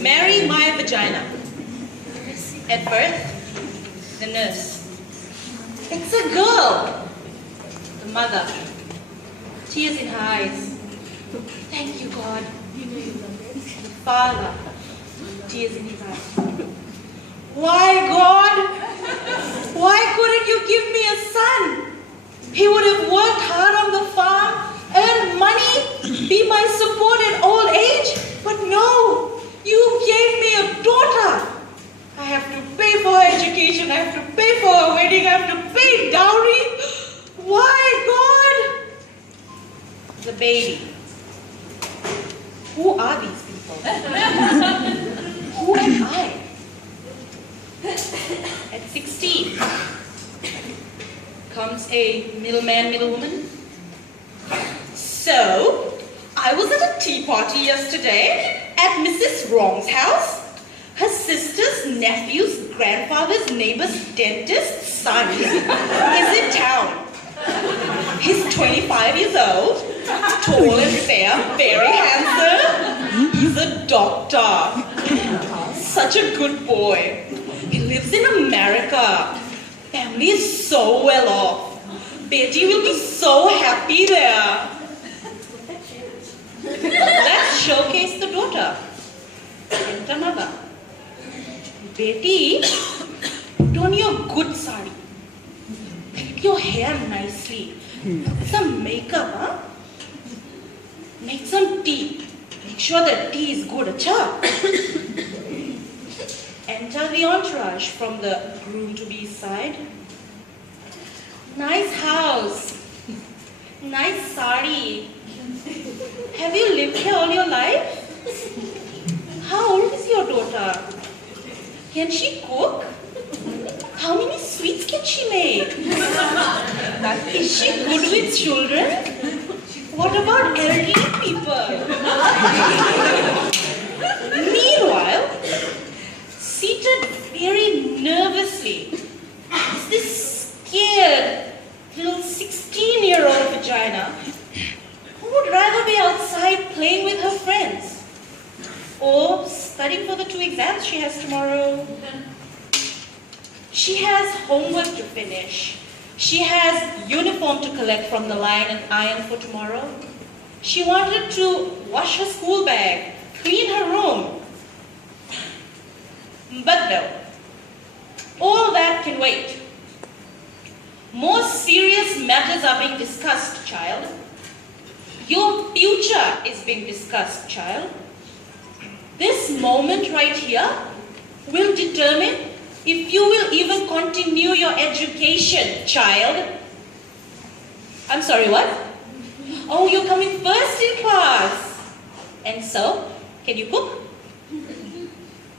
Marry my vagina. At birth, the nurse. It's a girl. The mother. Tears in her eyes. Thank you, God. The father. Tears in his eyes. Why, God? Why couldn't you give me a son? He would have worked hard on the farm, earn money, be my support in old age. But no, you gave me a daughter. I have to pay for her education, I have to pay for her wedding, I have to pay dowry. Why, God? The baby. Who are these people? Who am I? At 16, comes a middleman, middlewoman. So, I was at a tea party yesterday at Mrs. Wrong's house. Her sister's, nephew's, grandfather's, neighbor's, dentist's son is in town. He's 25 years old, tall and fair, very handsome. He's a doctor. Such a good boy. He lives in America. Family is so well off. Betty will be so happy there. Let's showcase the daughter. Enter mother. Betty, put on your good sari. Make your hair nicely. Some makeup, huh? Make some tea. Make sure the tea is good, acha? Enter the entourage from the groom-to-be's side. Nice house. Nice sari. Have you lived here all your life? How old is your daughter? Can she cook? How many sweets can she make? Is she good with children? What about elderly people? Meanwhile, seated very nervously, is this scared little 16-year-old vagina who would rather be outside playing with her friends or studying for the 2 exams she has tomorrow. She has homework to finish. She has uniform to collect from the line and iron for tomorrow. She wanted to wash her school bag, clean her room. But no, all that can wait. More serious matters are being discussed, child. Your future is being discussed, child. This moment right here will determine if you will even continue your education, child. I'm sorry, what? Oh, you're coming first in class. And so, can you cook?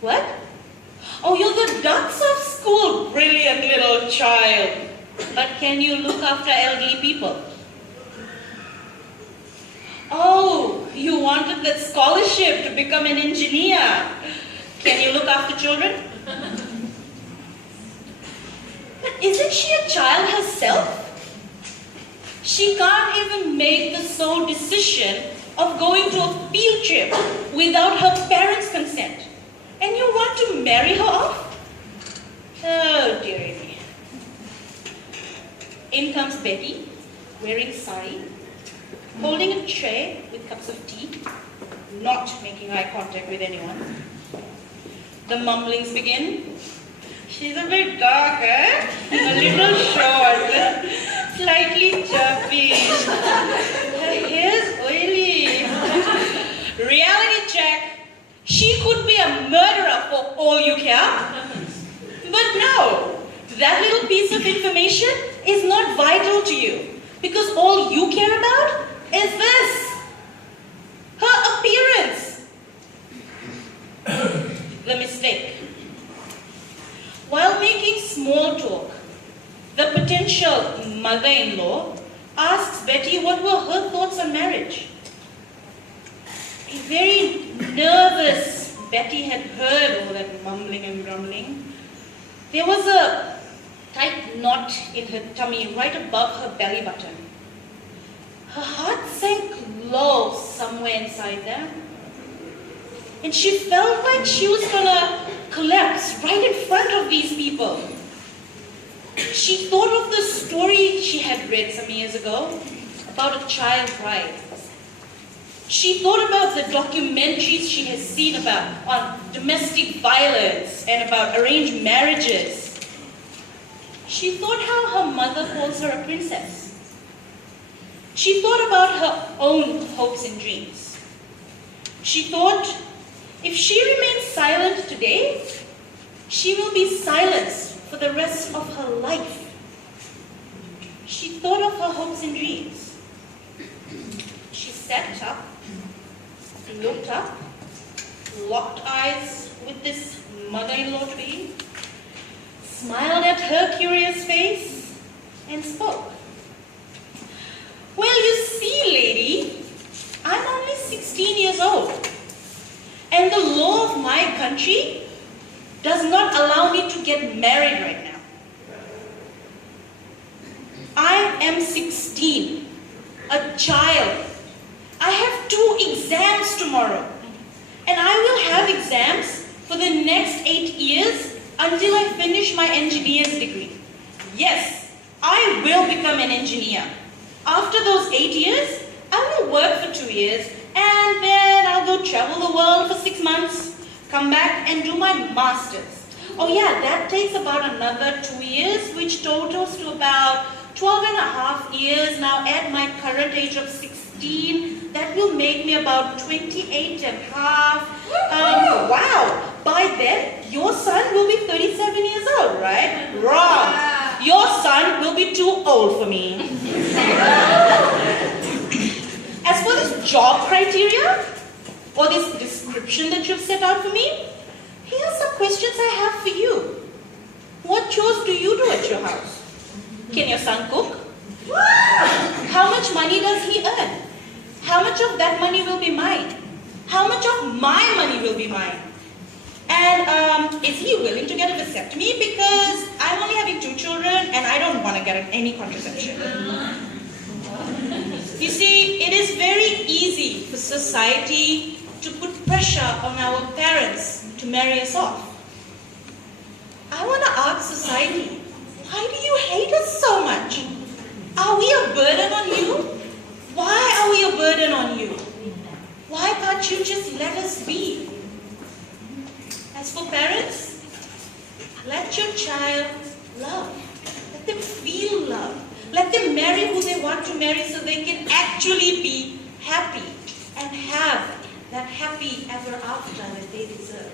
What? Oh, you're the dunce of school, brilliant little child. But can you look after elderly people? Oh, you wanted that scholarship to become an engineer. Can you look after children? But isn't she a child herself? She can't even make the sole decision of going to a field trip without her parents' consent. And you want to marry her off? Oh, dearie me. In comes Betty, wearing sari, holding a tray with cups of tea, not making eye contact with anyone. The mumblings begin. She's a bit dark, eh? A little short, slightly chubby. Her hair's oily. Reality check. She could be a murderer for all you care. But no, that little piece of information is not vital to you because all you care about is this. Her appearance. The mistake. mother-in-law, asks Betty what were her thoughts on marriage. A very nervous Betty had heard all that mumbling and grumbling. There was a tight knot in her tummy right above her belly button. Her heart sank low somewhere inside there. And she felt like she was gonna collapse right in front of these people. She thought of the story she had read some years ago about a child bride. She thought about the documentaries she has seen about on domestic violence and about arranged marriages. She thought how her mother calls her a princess. She thought about her own hopes and dreams. She thought if she remains silent today, she will be silenced for the rest of her life. She thought of her hopes and dreams. She sat up, looked up, locked eyes with this mother-in-law to be, smiled at her curious face, and spoke. Well, you see, lady, I'm only 16 years old, and the law of my country does not allow me to get married right now. I am 16, a child. I have 2 exams tomorrow, and I will have exams for the next 8 years until I finish my engineer's degree. Yes, I will become an engineer. After those 8 years, I will work for 2 years, and then I'll go travel the world for 6 months, come back and do my master's. Oh yeah, that takes about another 2 years, which totals to about 12.5 years. Now at my current age of 16, that will make me about 28.5. Wow, by then your son will be 37 years old, right? Wrong. Your son will be too old for me. As for this job criteria, or this description that you've set out for me, here's some questions I have for you. What chores do you do at your house? Can your son cook? How much money does he earn? How much of that money will be mine? How much of my money will be mine? And is he willing to get a vasectomy? Because I'm only having 2 children and I don't want to get any contraception. You see, it is very easy for society to put pressure on our parents to marry us off. I want to ask society, why do you hate us so much? Are we a burden on you? Why are we a burden on you? Why can't you just let us be? As for parents, let your child love. Let them feel love. Let them marry who they want to marry so they can actually be happy and have that happy ever after that they deserve.